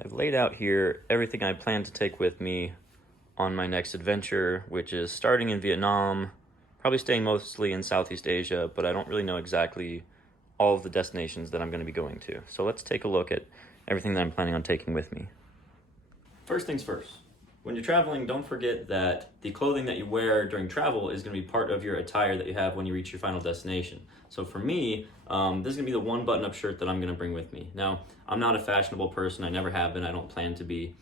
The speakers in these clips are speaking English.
I've laid out here everything I plan to take with me on my next adventure, which is starting in Vietnam, probably staying mostly in Southeast Asia, but I don't really know exactly all of the destinations that I'm going to be going to. So let's take a look at everything that I'm planning on taking with me. First things first, when you're traveling, don't forget that the clothing that you wear during travel is going to be part of your attire that you have when you reach your final destination. So for me, this is going to be the one button-up shirt that I'm going to bring with me. Now, I'm not a fashionable person. I never have been. I don't plan to be.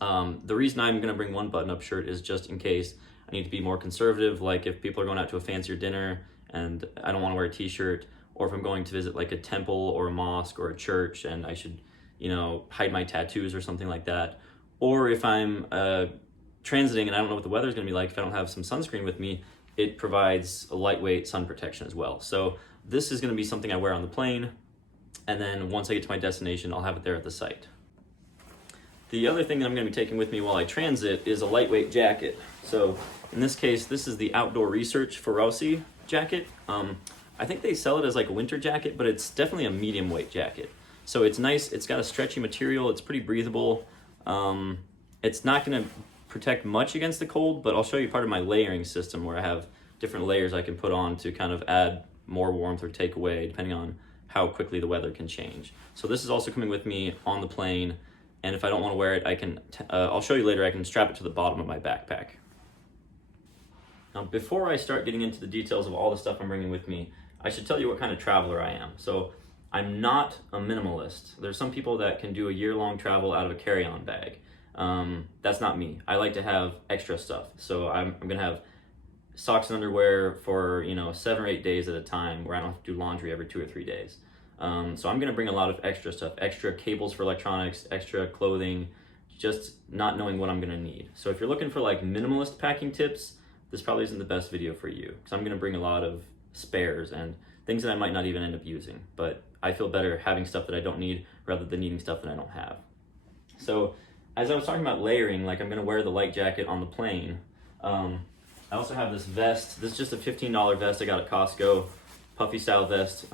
The reason I'm going to bring one button-up shirt is just in case I need to be more conservative, like if people are going out to a fancier dinner and I don't want to wear a t-shirt, or if I'm going to visit like a temple or a mosque or a church and I should, hide my tattoos or something like that. Or if I'm transiting and I don't know what the weather is going to be like, if I don't have some sunscreen with me, it provides a lightweight sun protection as well. So this is going to be something I wear on the plane, and then once I get to my destination, I'll have it there at the site. The other thing that I'm going to be taking with me while I transit is a lightweight jacket. So in this case, this is the Outdoor Research Feroce jacket. I think they sell it as like a winter jacket, but it's definitely a medium weight jacket. So it's nice, it's got a stretchy material, it's pretty breathable. It's not going to protect much against the cold, but I'll show you part of my layering system where I have different layers I can put on to kind of add more warmth or take away depending on how quickly the weather can change. So this is also coming with me on the plane, and if I don't want to wear it, I can, I'll show you later, I can strap it to the bottom of my backpack. Now, before I start getting into the details of all the stuff I'm bringing with me, I should tell you what kind of traveler I am. So I'm not a minimalist. There's some people that can do a year-long travel out of a carry-on bag. That's not me. I like to have extra stuff. So I'm gonna have socks and underwear for 7 or 8 days at a time, where I don't have to do laundry every 2 or 3 days. So I'm gonna bring a lot of extra stuff, extra cables for electronics, extra clothing, just not knowing what I'm gonna need. So if you're looking for like minimalist packing tips, this probably isn't the best video for you, because I'm gonna bring a lot of spares and things that I might not even end up using, but I feel better having stuff that I don't need rather than needing stuff that I don't have. So as I was talking about layering, like I'm gonna wear the light jacket on the plane. I also have this vest. This is just a $15 vest I got at Costco, puffy style vest.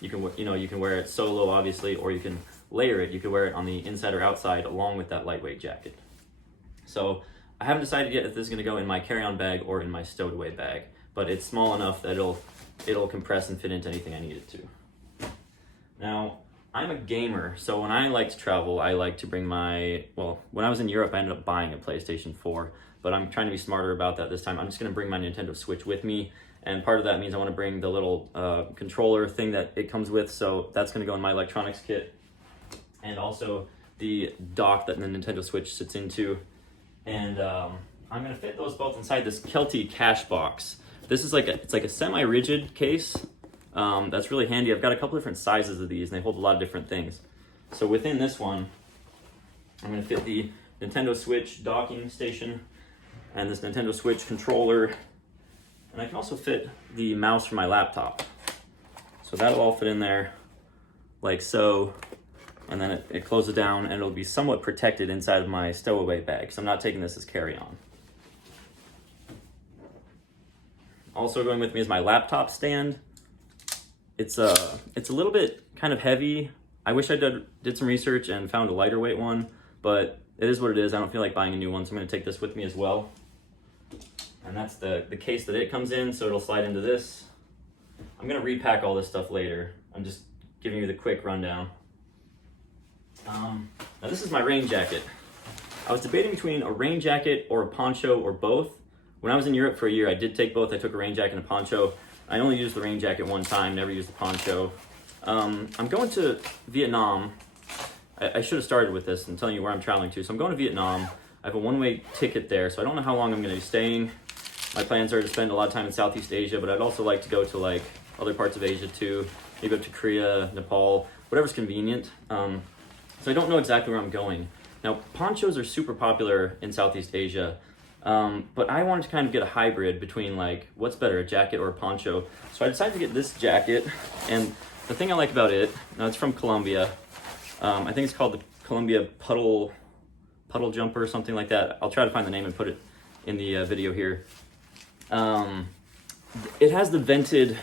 You can wear it solo obviously, or you can layer it. You can wear it on the inside or outside along with that lightweight jacket. So I haven't decided yet if this is gonna go in my carry-on bag or in my stowed away bag, but it's small enough that it'll compress and fit into anything I need it to. Now, I'm a gamer, so when I like to travel, I like to bring when I was in Europe, I ended up buying a PlayStation 4, but I'm trying to be smarter about that this time. I'm just gonna bring my Nintendo Switch with me, and part of that means I wanna bring the little controller thing that it comes with, so that's gonna go in my electronics kit, and also the dock that the Nintendo Switch sits into, and I'm gonna fit those both inside this Kelty cash box. This is it's like a semi-rigid case. That's really handy. I've got a couple different sizes of these and they hold a lot of different things. So within this one, I'm gonna fit the Nintendo Switch docking station and this Nintendo Switch controller. And I can also fit the mouse for my laptop. So that'll all fit in there like so. And then it closes down and it'll be somewhat protected inside of my stowaway bag. So I'm not taking this as carry-on. Also going with me is my laptop stand. It's a little bit kind of heavy. I wish I did some research and found a lighter weight one, but it is what it is. I don't feel like buying a new one, so I'm gonna take this with me as well. And that's the case that it comes in, so it'll slide into this. I'm gonna repack all this stuff later. I'm just giving you the quick rundown. Now this is my rain jacket. I was debating between a rain jacket or a poncho or both. When I was in Europe for a year, I did take both. I took a rain jacket and a poncho. I only used the rain jacket one time, never used the poncho. I'm going to Vietnam. I should have started with this and telling you where I'm traveling to. So I'm going to Vietnam. I have a one-way ticket there, so I don't know how long I'm going to be staying. My plans are to spend a lot of time in Southeast Asia, but I'd also like to go to like other parts of Asia too. Maybe up to Korea, Nepal, whatever's convenient. So I don't know exactly where I'm going. Now, ponchos are super popular in Southeast Asia. But I wanted to kind of get a hybrid between like, what's better, a jacket or a poncho? So I decided to get this jacket, and the thing I like about it, now it's from Colombia. I think it's called the Columbia Puddle Jumper or something like that. I'll try to find the name and put it in the video here. It has the vented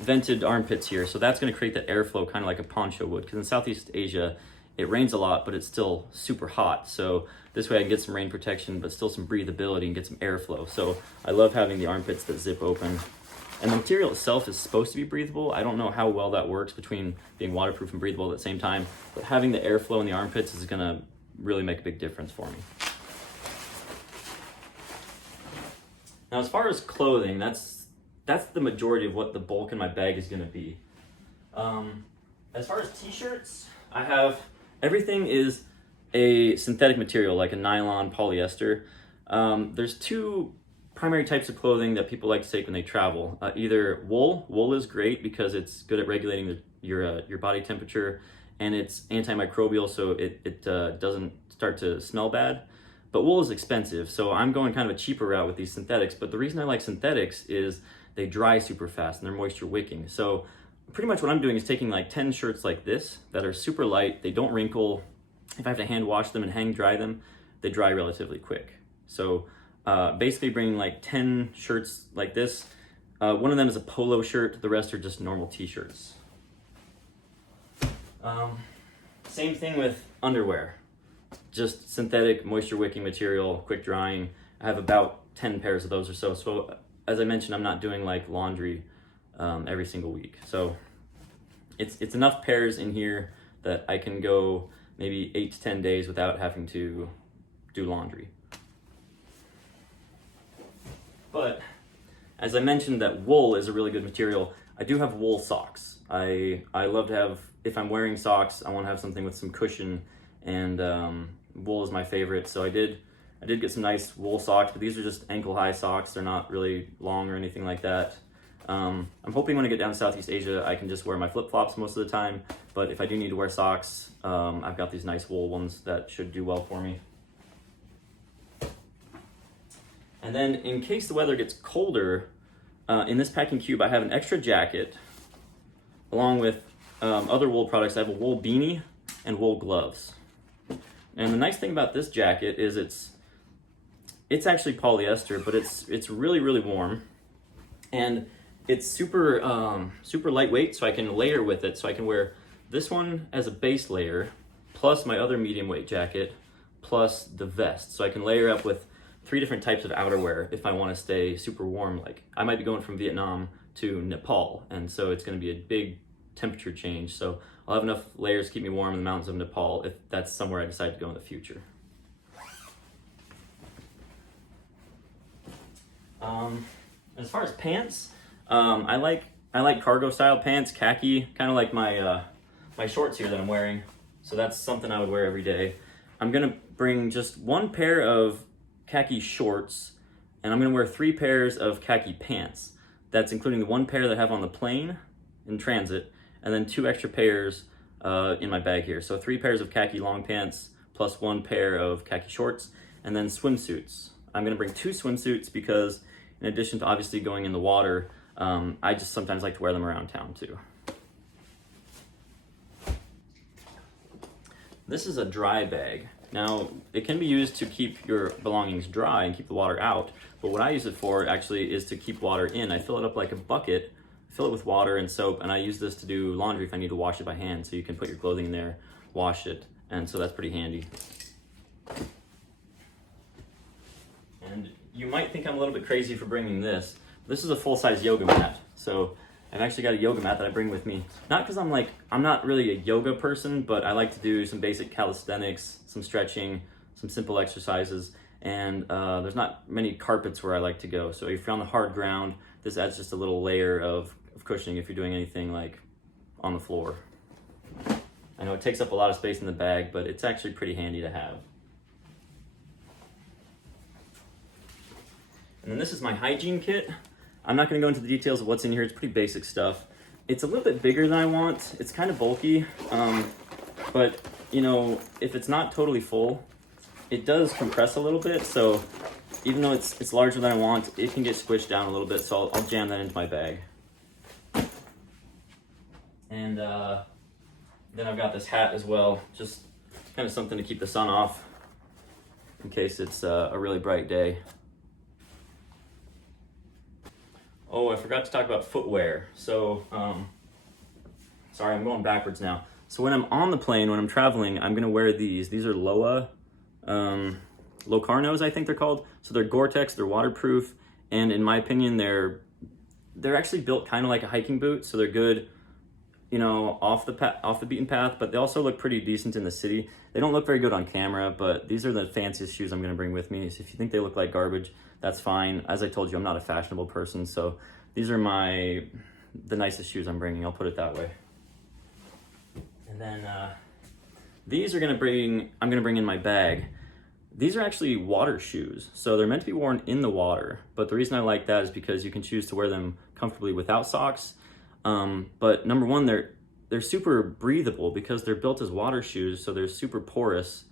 vented armpits here, so that's going to create that airflow kind of like a poncho would, because in Southeast Asia it rains a lot, but it's still super hot. So this way I can get some rain protection, but still some breathability and get some airflow. So I love having the armpits that zip open. And the material itself is supposed to be breathable. I don't know how well that works between being waterproof and breathable at the same time, but having the airflow in the armpits is gonna really make a big difference for me. Now, as far as clothing, that's the majority of what the bulk in my bag is gonna be. As far as t-shirts, I have, everything is a synthetic material, like a nylon, polyester. There's two primary types of clothing that people like to take when they travel. Either wool. Wool is great because it's good at regulating your body temperature, and it's antimicrobial, so it doesn't start to smell bad. But wool is expensive, so I'm going kind of a cheaper route with these synthetics. But the reason I like synthetics is they dry super fast and they're moisture wicking. So pretty much what I'm doing is taking like 10 shirts like this that are super light, they don't wrinkle. If I have to hand wash them and hang dry them, they dry relatively quick. So basically bringing like 10 shirts like this. One of them is a polo shirt, the rest are just normal t-shirts. Same thing with underwear. Just synthetic, moisture wicking material, quick drying. I have about 10 pairs of those or so. So as I mentioned, I'm not doing like laundry every single week. So it's enough pairs in here that I can go maybe 8 to 10 days without having to do laundry. But as I mentioned that wool is a really good material, I do have wool socks. I love to have, if I'm wearing socks, I want to have something with some cushion, and wool is my favorite. So I did get some nice wool socks, but these are just ankle high socks. They're not really long or anything like that. I'm hoping when I get down to Southeast Asia, I can just wear my flip-flops most of the time. But if I do need to wear socks, I've got these nice wool ones that should do well for me. And then in case the weather gets colder, in this packing cube, I have an extra jacket along with other wool products. I have a wool beanie and wool gloves. And the nice thing about this jacket is it's actually polyester, but it's really, really warm. And it's super lightweight, so I can layer with it. So I can wear this one as a base layer, plus my other medium weight jacket, plus the vest. So I can layer up with 3 different types of outerwear if I want to stay super warm. Like I might be going from Vietnam to Nepal, and so it's going to be a big temperature change. So I'll have enough layers to keep me warm in the mountains of Nepal if that's somewhere I decide to go in the future. As far as pants, I like cargo style pants, khaki, kind of like my shorts here that I'm wearing. So that's something I would wear every day. I'm gonna bring just 1 pair of khaki shorts, and I'm gonna wear 3 pairs of khaki pants. That's including the 1 pair that I have on the plane in transit, and then 2 extra pairs in my bag here. So 3 pairs of khaki long pants plus 1 pair of khaki shorts, and then swimsuits. I'm gonna bring 2 swimsuits because in addition to obviously going in the water, I just sometimes like to wear them around town too. This is a dry bag. Now, it can be used to keep your belongings dry and keep the water out, but what I use it for actually is to keep water in. I fill it up like a bucket, fill it with water and soap, and I use this to do laundry if I need to wash it by hand. So you can put your clothing in there, wash it, and so that's pretty handy. And you might think I'm a little bit crazy for bringing this. This is a full-size yoga mat. So I've actually got a yoga mat that I bring with me. Not because I'm not really a yoga person, but I like to do some basic calisthenics, some stretching, some simple exercises, and there's not many carpets where I like to go. So if you're on the hard ground, this adds just a little layer of cushioning if you're doing anything like on the floor. I know it takes up a lot of space in the bag, but it's actually pretty handy to have. And then this is my hygiene kit. I'm not gonna go into the details of what's in here. It's pretty basic stuff. It's a little bit bigger than I want. It's kind of bulky, but you know, if it's not totally full, it does compress a little bit. So even though it's larger than I want, it can get squished down a little bit. So I'll jam that into my bag. And then I've got this hat as well, just kind of something to keep the sun off in case it's a really bright day. Oh, I forgot to talk about footwear. So, sorry, I'm going backwards now. So when I'm on the plane, when I'm traveling, I'm gonna wear these. These are Locarnos, I think they're called. So they're Gore-Tex, they're waterproof, and in my opinion, they're actually built kind of like a hiking boot. So they're good, you know, off the beaten path, but they also look pretty decent in the city. They don't look very good on camera, but these are the fanciest shoes I'm gonna bring with me. So if you think they look like garbage, that's fine. As I told you, I'm not a fashionable person, so these are the nicest shoes I'm bringing, I'll put it that way. And then these I'm gonna bring in my bag. These are actually water shoes, so they're meant to be worn in the water, but the reason I like that is because you can choose to wear them comfortably without socks. But number one, they're super breathable because they're built as water shoes, so they're super porous.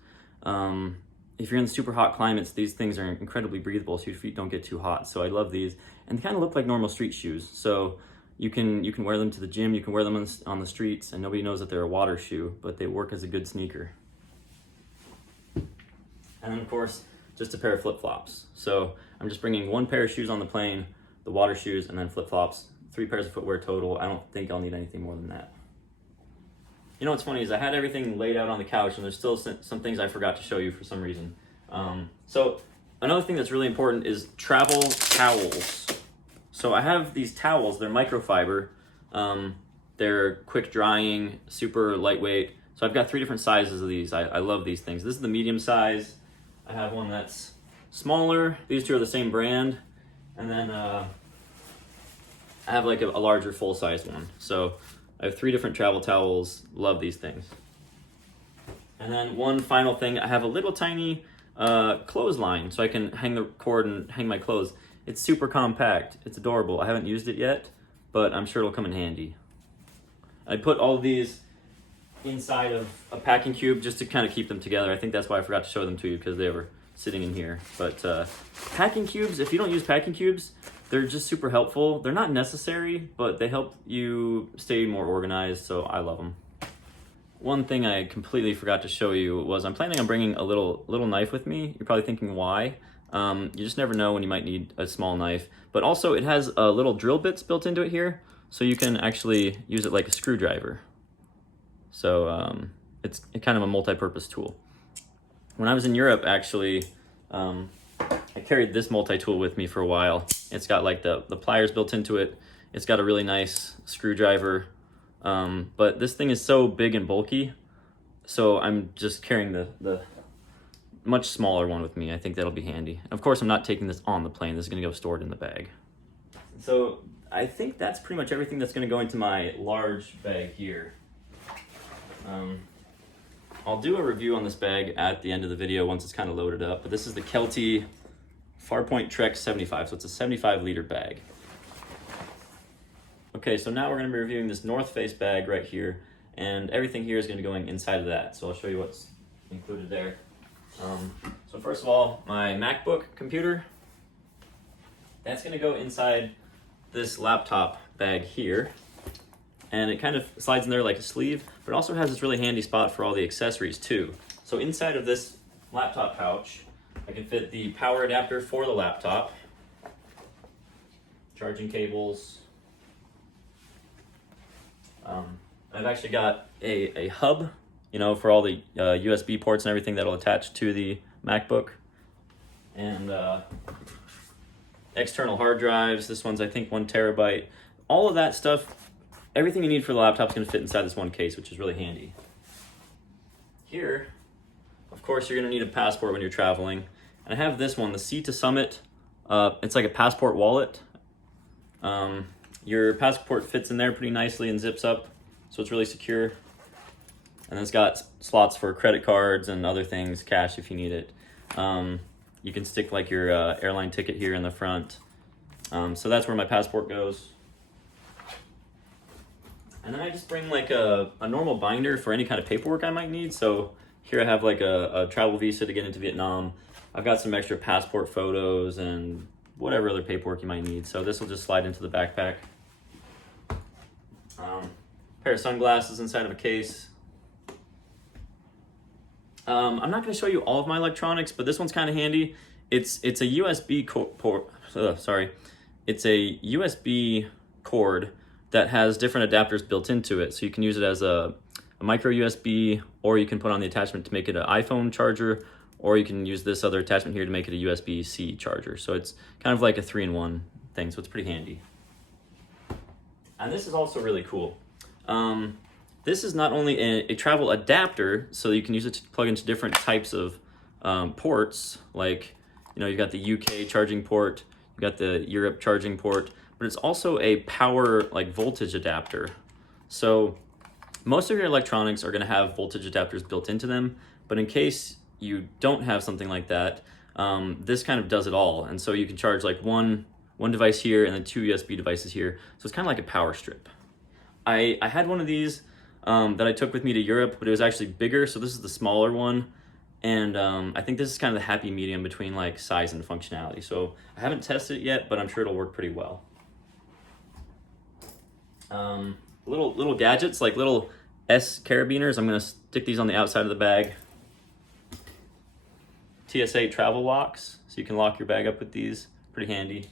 If you're in super hot climates, these things are incredibly breathable, so your feet don't get too hot. So I love these, and they kind of look like normal street shoes. So you can wear them to the gym, you can wear them on the streets, and nobody knows that they're a water shoe, but they work as a good sneaker. And then of course, just a pair of flip-flops. So I'm just bringing one pair of shoes on the plane, the water shoes, and then flip-flops. 3 pairs of footwear total. I don't think I'll need anything more than that. You know what's funny is I had everything laid out on the couch, and there's still some things I forgot to show you for some reason. So another thing that's really important is travel towels. So I have these towels, they're microfiber. They're quick drying, super lightweight. So I've got 3 different sizes of these. I love these things. This is the medium size. I have one that's smaller. These 2 are the same brand. And then I have like a larger full-size one. So I have 3 different travel towels. Love these things. And then one final thing, I have a little tiny clothesline so I can hang the cord and hang my clothes. It's super compact. It's adorable. I haven't used it yet, but I'm sure it'll come in handy. I put all of these inside of a packing cube just to kind of keep them together. I think that's why I forgot to show them to you, because they were sitting in here. But packing cubes, if you don't use packing cubes, they're just super helpful. They're not necessary, but they help you stay more organized, so I love them. One thing I completely forgot to show you was I'm planning on bringing a little knife with me. You're probably thinking why. You just never know when you might need a small knife. But also it has little drill bits built into it here, so you can actually use it like a screwdriver. So it's kind of a multi-purpose tool. When I was in Europe, actually, I carried this multi-tool with me for a while. It's got like the pliers built into it. It's got a really nice screwdriver. But this thing is so big and bulky, so I'm just carrying the much smaller one with me. I think that'll be handy. Of course, I'm not taking this on the plane. This is gonna go stored in the bag. So I think that's pretty much everything that's gonna go into my large bag here. I'll do a review on this bag at the end of the video once it's kind of loaded up, but this is the Kelty Farpoint Trek 75, so it's a 75-liter bag. Okay, so now we're going to be reviewing this North Face bag right here, and everything here is going to be going inside of that, so I'll show you what's included there. So first of all, my MacBook computer, that's going to go inside this laptop bag here. And it kind of slides in there like a sleeve, but it also has this really handy spot for all the accessories too. So inside of this laptop pouch, I can fit the power adapter for the laptop, charging cables. I've actually got a hub, you know, for all the USB ports and everything that'll attach to the MacBook. And external hard drives. This one's, I think, 1 terabyte. All of that stuff. Everything you need for the laptop is going to fit inside this one case, which is really handy. Here, of course, you're going to need a passport when you're traveling. And I have this one, the Sea to Summit. It's like a passport wallet. Your passport fits in there pretty nicely and zips up, so it's really secure. And then it's got slots for credit cards and other things, cash if you need it. You can stick like your airline ticket here in the front. So that's where my passport goes. And then I just bring like a normal binder for any kind of paperwork I might need. So here I have like a travel visa to get into Vietnam. I've got some extra passport photos and whatever other paperwork you might need. So this will just slide into the backpack. Pair of sunglasses inside of a case. I'm not going to show you all of my electronics, but this one's kind of handy. It's a USB port. it's a USB cord that has different adapters built into it. So you can use it as a micro USB, or you can put on the attachment to make it an iPhone charger, or you can use this other attachment here to make it a USB-C charger. So it's kind of like a 3-in-1 thing, so it's pretty handy. And this is also really cool. This is not only a travel adapter, so you can use it to plug into different types of ports, like, you know, you've got the UK charging port, you've got the Europe charging port, but it's also a power, like, voltage adapter. So most of your electronics are going to have voltage adapters built into them, but in case you don't have something like that, this kind of does it all. And so you can charge like one device here and then 2 USB devices here. So it's kind of like a power strip. I had one of these that I took with me to Europe, but it was actually bigger, so this is the smaller one. And I think this is kind of the happy medium between like size and functionality. So I haven't tested it yet, but I'm sure it'll work pretty well. Little gadgets, like little S carabiners. I'm gonna stick these on the outside of the bag. TSA travel locks, so you can lock your bag up with these. Pretty handy.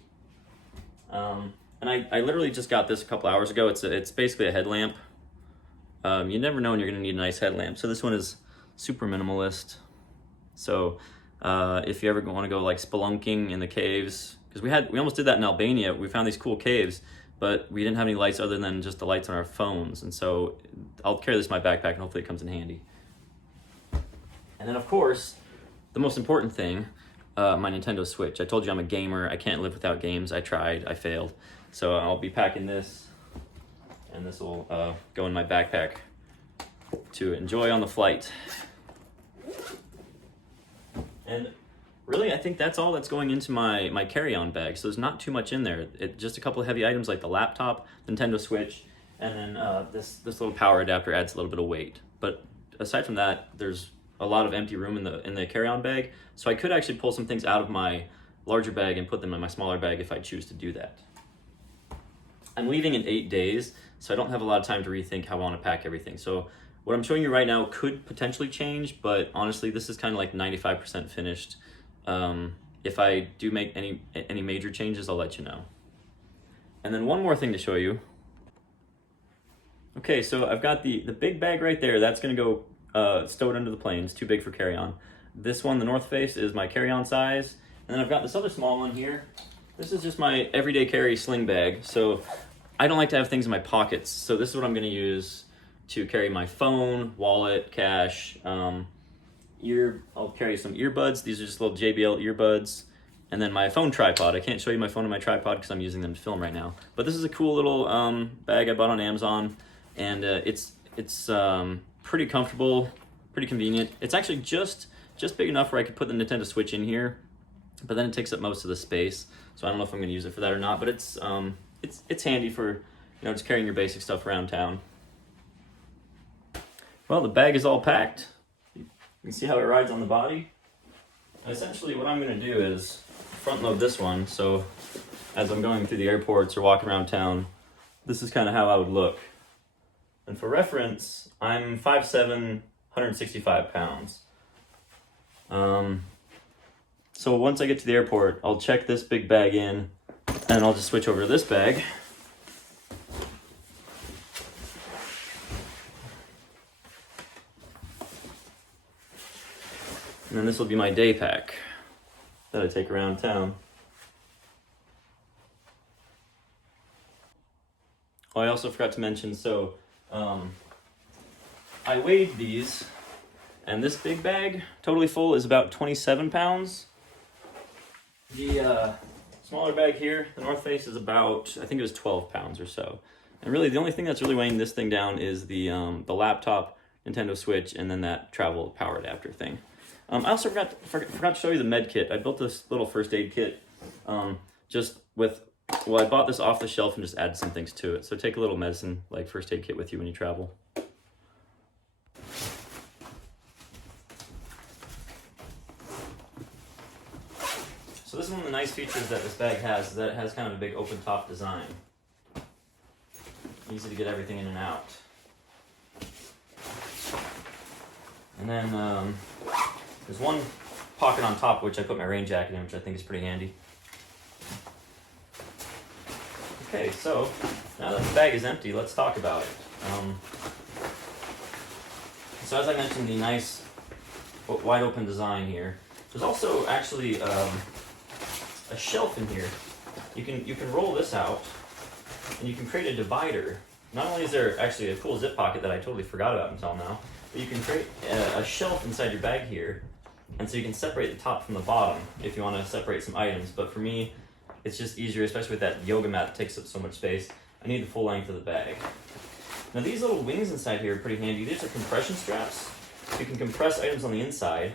And I literally just got this a couple hours ago. It's basically a headlamp. You never know when you're gonna need a nice headlamp. So this one is super minimalist. So if you ever want to go like spelunking in the caves, because we almost did that in Albania. We found these cool caves, but we didn't have any lights other than just the lights on our phones. And so I'll carry this in my backpack and hopefully it comes in handy. And then of course, the most important thing, my Nintendo Switch. I told you I'm a gamer. I can't live without games. I tried, I failed. So I'll be packing this, and this will go in my backpack to enjoy on the flight. And really, I think that's all that's going into my carry-on bag. So there's not too much in there. Just a couple of heavy items like the laptop, Nintendo Switch, and then this little power adapter adds a little bit of weight. But aside from that, there's a lot of empty room in the carry-on bag. So I could actually pull some things out of my larger bag and put them in my smaller bag if I choose to do that. I'm leaving in 8 days, so I don't have a lot of time to rethink how I want to pack everything. So what I'm showing you right now could potentially change, but honestly, this is kind of like 95% finished. If I do make any major changes, I'll let you know. And then one more thing to show you. Okay, so I've got the big bag right there. That's going to go stowed under the plane. It's too big for carry-on. This one, the North Face, is my carry-on size. And then I've got this other small one here. This is just my everyday carry sling bag. So I don't like to have things in my pockets. So this is what I'm going to use to carry my phone, wallet, cash. I'll carry some earbuds. These are just little JBL earbuds. And then my phone tripod. I can't show you my phone and my tripod because I'm using them to film right now. But this is a cool little bag I bought on Amazon. And it's pretty comfortable, pretty convenient. It's actually just big enough where I could put the Nintendo Switch in here, but then it takes up most of the space. So I don't know if I'm gonna use it for that or not, but it's handy for, just carrying your basic stuff around town. Well, the bag is all packed. You can see how it rides on the body. And essentially what I'm gonna do is front load this one, so as I'm going through the airports or walking around town, this is kind of how I would look. And for reference, I'm 5'7", 165 pounds. So once I get to the airport, I'll check this big bag in, and I'll just switch over to this bag. And then this will be my day pack that I take around town. Oh, I also forgot to mention, so I weighed these, and this big bag, totally full, is about 27 pounds. The smaller bag here, the North Face, is about, I think it was 12 pounds or so. And really, the only thing that's really weighing this thing down is the laptop, Nintendo Switch, and then that travel power adapter thing. I also forgot to show you the med kit. I built this little first aid kit I bought this off the shelf and just added some things to it. So take a little medicine, like first aid kit with you when you travel. So this is one of the nice features that this bag has, is that it has kind of a big open top design. Easy to get everything in and out. And then there's one pocket on top which I put my rain jacket in, which I think is pretty handy. Okay, so now that the bag is empty, let's talk about it. So as I mentioned, the nice wide open design here. There's also actually a shelf in here. You can roll this out, and you can create a divider. Not only is there actually a cool zip pocket that I totally forgot about until now, but you can create a shelf inside your bag here, and so you can separate the top from the bottom if you want to separate some items. But for me, it's just easier, especially with that yoga mat that takes up so much space. I need the full length of the bag. Now these little wings inside here are pretty handy. These are compression straps. You can compress items on the inside.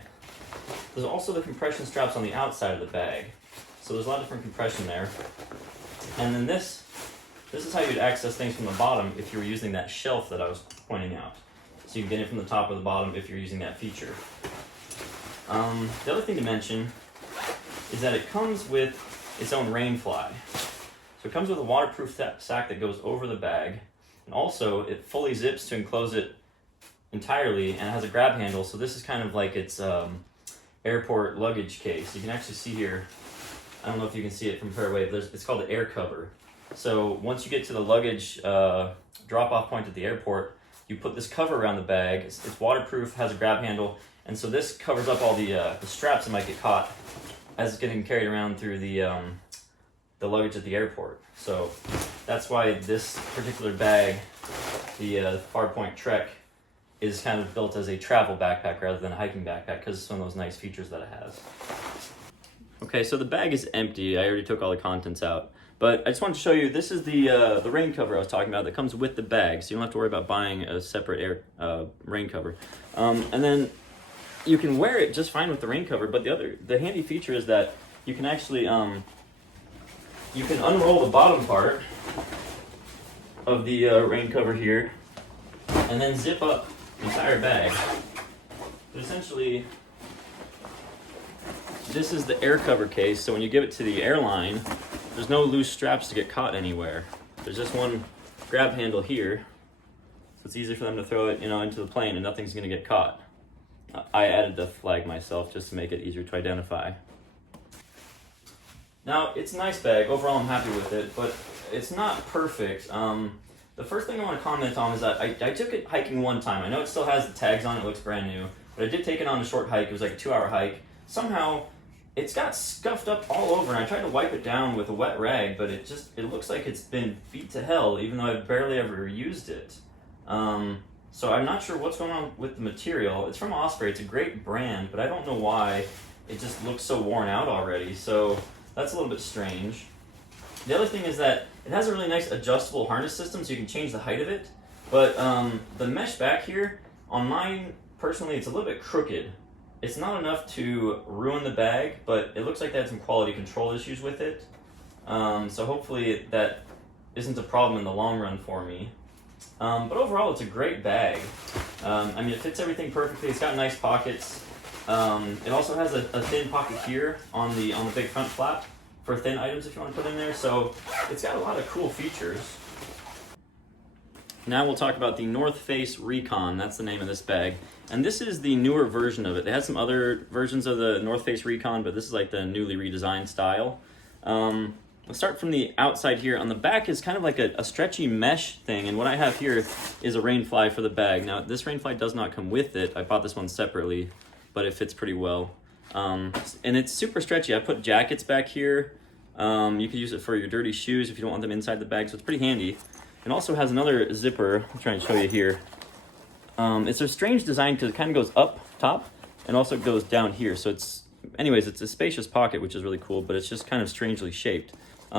There's also the compression straps on the outside of the bag. So there's a lot of different compression there. And then this is how you'd access things from the bottom if you were using that shelf that I was pointing out. So you can get it from the top or the bottom if you're using that feature. The other thing to mention is that it comes with its own rain fly. So it comes with a waterproof sack that goes over the bag. And also it fully zips to enclose it entirely, and it has a grab handle. So this is kind of like its airport luggage case. You can actually see here, I don't know if you can see it from far away, but it's called the air cover. So once you get to the luggage drop-off point at the airport, you put this cover around the bag. It's waterproof, has a grab handle, and so this covers up all the straps that might get caught as it's getting carried around through the luggage at the airport. So that's why this particular bag, the Farpoint Trek, is kind of built as a travel backpack rather than a hiking backpack, because it's one of those nice features that it has. Okay, so the bag is empty. I already took all the contents out. But I just wanted to show you, this is the rain cover I was talking about that comes with the bag, so you don't have to worry about buying a separate rain cover. And then you can wear it just fine with the rain cover, but the handy feature is that you can actually, you can unroll the bottom part of the rain cover here, and then zip up the entire bag. But essentially, this is the air cover case, so when you give it to the airline, there's no loose straps to get caught anywhere. There's just one grab handle here, so it's easy for them to throw it, into the plane and nothing's gonna get caught. I added the flag myself just to make it easier to identify. Now, it's a nice bag. Overall, I'm happy with it, but it's not perfect. The first thing I want to comment on is that I took it hiking one time. I know it still has the tags on, it looks brand new, but I did take it on a short hike. It was like a 2-hour hike. Somehow, it's got scuffed up all over, and I tried to wipe it down with a wet rag, but it looks like it's been beat to hell, even though I've barely ever used it. So I'm not sure what's going on with the material. It's from Osprey. It's a great brand, but I don't know why it just looks so worn out already. So that's a little bit strange. The other thing is that it has a really nice adjustable harness system, so you can change the height of it. But the mesh back here, on mine, personally, it's a little bit crooked. It's not enough to ruin the bag, but it looks like they had some quality control issues with it. So hopefully that isn't a problem in the long run for me. But overall, it's a great bag. It fits everything perfectly. It's got nice pockets. It also has a thin pocket here on the big front flap for thin items if you want to put in there. So it's got a lot of cool features. Now we'll talk about the North Face Recon. That's the name of this bag. And this is the newer version of it. They had some other versions of the North Face Recon, but this is like the newly redesigned style. Let's start from the outside here. On the back is kind of like a stretchy mesh thing, and what I have here is a rain fly for the bag. Now, this rain fly does not come with it. I bought this one separately, but it fits pretty well. And it's super stretchy. I put jackets back here. You could use it for your dirty shoes if you don't want them inside the bag, so it's pretty handy. It also has another zipper. I'm trying to show you here. It's a strange design because it kind of goes up top and also goes down here. So it's a spacious pocket, which is really cool, but it's just kind of strangely shaped.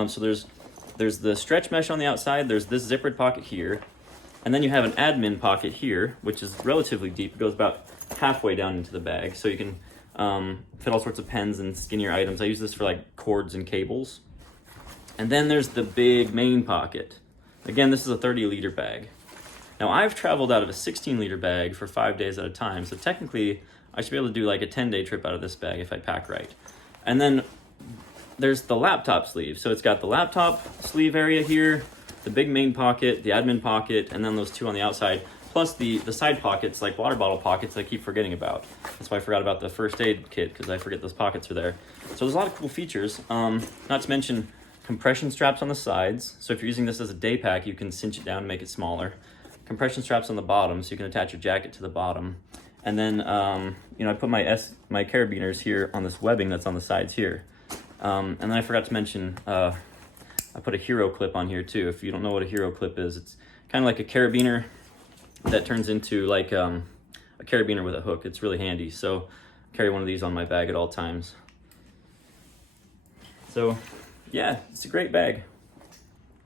So there's the stretch mesh on the outside, there's this zippered pocket here, and then you have an admin pocket here, which is relatively deep. It goes about halfway down into the bag, so you can fit all sorts of pens and skinnier items. I use this for like cords and cables. And then there's the big main pocket. Again, this is a 30-liter bag. Now, I've traveled out of a 16-liter bag for 5 days at a time, so technically I should be able to do like a 10-day trip out of this bag if I pack right. And then there's the laptop sleeve. So it's got the laptop sleeve area here, the big main pocket, the admin pocket, and then those two on the outside, plus the side pockets, like water bottle pockets I keep forgetting about. That's why I forgot about the first aid kit, because I forget those pockets are there. So there's a lot of cool features. Not to mention, compression straps on the sides. So if you're using this as a day pack, you can cinch it down and make it smaller. Compression straps on the bottom, so you can attach your jacket to the bottom. And then, you know, I put my carabiners here on this webbing that's on the sides here. And then I forgot to mention, I put a hero clip on here too. If you don't know what a hero clip is, it's kind of like a carabiner that turns into like a carabiner with a hook. It's really handy. So I carry one of these on my bag at all times. So yeah, it's a great bag.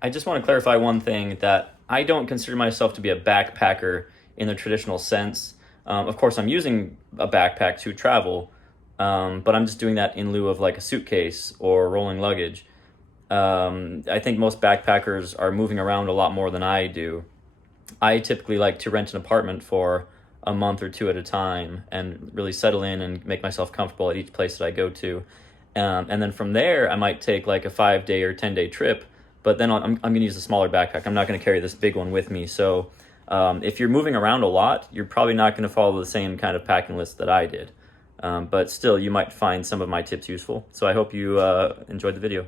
I just want to clarify one thing, that I don't consider myself to be a backpacker in the traditional sense. Of course, I'm using a backpack to travel, but I'm just doing that in lieu of like a suitcase or rolling luggage. I think most backpackers are moving around a lot more than I do. I typically like to rent an apartment for a month or two at a time and really settle in and make myself comfortable at each place that I go to. And then from there, I might take like a 5-day or 10-day trip, but then I'm going to use a smaller backpack. I'm not going to carry this big one with me. So if you're moving around a lot, you're probably not going to follow the same kind of packing list that I did. But still, you might find some of my tips useful. So I hope you enjoyed the video.